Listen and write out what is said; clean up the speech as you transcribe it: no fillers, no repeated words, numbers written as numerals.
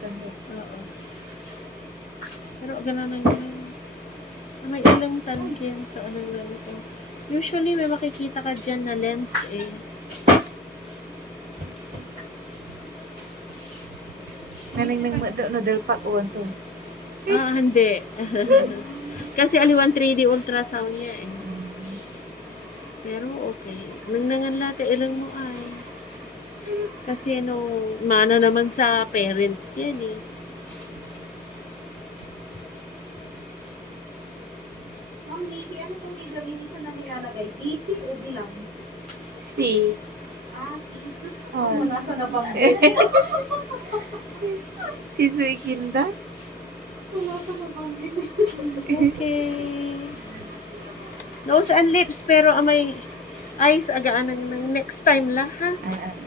Oo. Pero gano'n na yun. May ilang tanke yan sa ano ganito. Usually, may makikita ka dyan na lens eh. Naning nodel pa ko to. Hindi. Kasi aliwan 3D ultrasound niya eh. Pero okay. Nang nangan lahat, ilang mo ay. Kasi ano, mana naman sa parents yan eh. Ma'am Nikki, ano kung dito siya na nilalagay? AC o bilang? See. Ah, C. Oh. Nasa na bang? Si Sui Kinda. Nasa na bang? Okay. Nose and lips, pero may eyes agaan ng next time lang ha. Ay.